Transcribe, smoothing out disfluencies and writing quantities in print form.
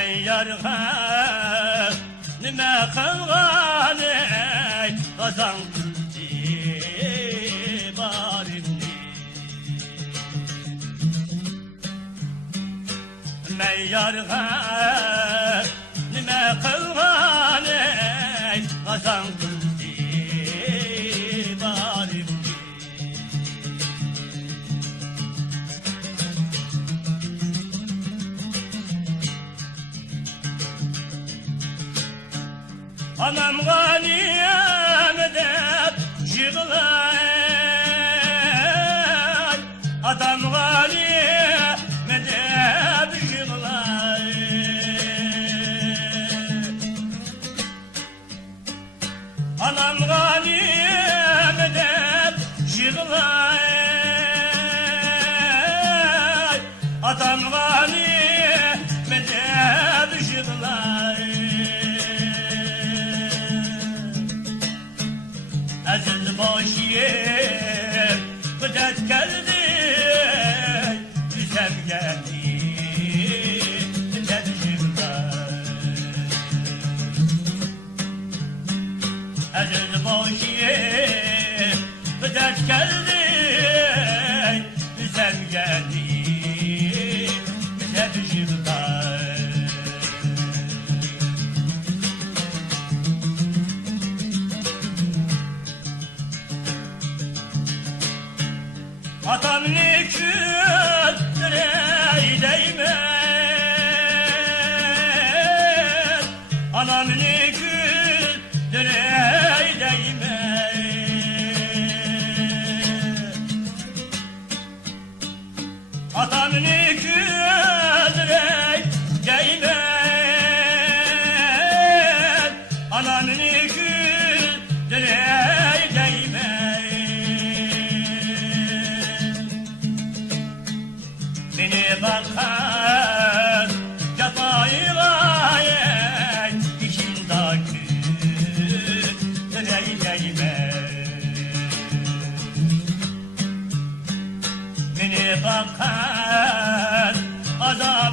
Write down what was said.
yarga nime kılgan ey kazan kıldı barimni men yarga nime kılgan ey kazan kıldı barimni Anam ganiyem edip yığılay Adam ganiyem edip yığılay Anam ganiyem edip yığılay Adam ganiyem edip yığılay Aziz başım kudret geldi Yüzem geldi Dedişimden Aziz başım kudret geldi Yüzem geldi Dedişimden Atam ne küldür eyleymen Anam ne küldür eyleymen Atam ne küldür eyleymen Anam ne küldür eyleymen Beni bakar cefayla ey işindaki reyleyme Beni bakar azap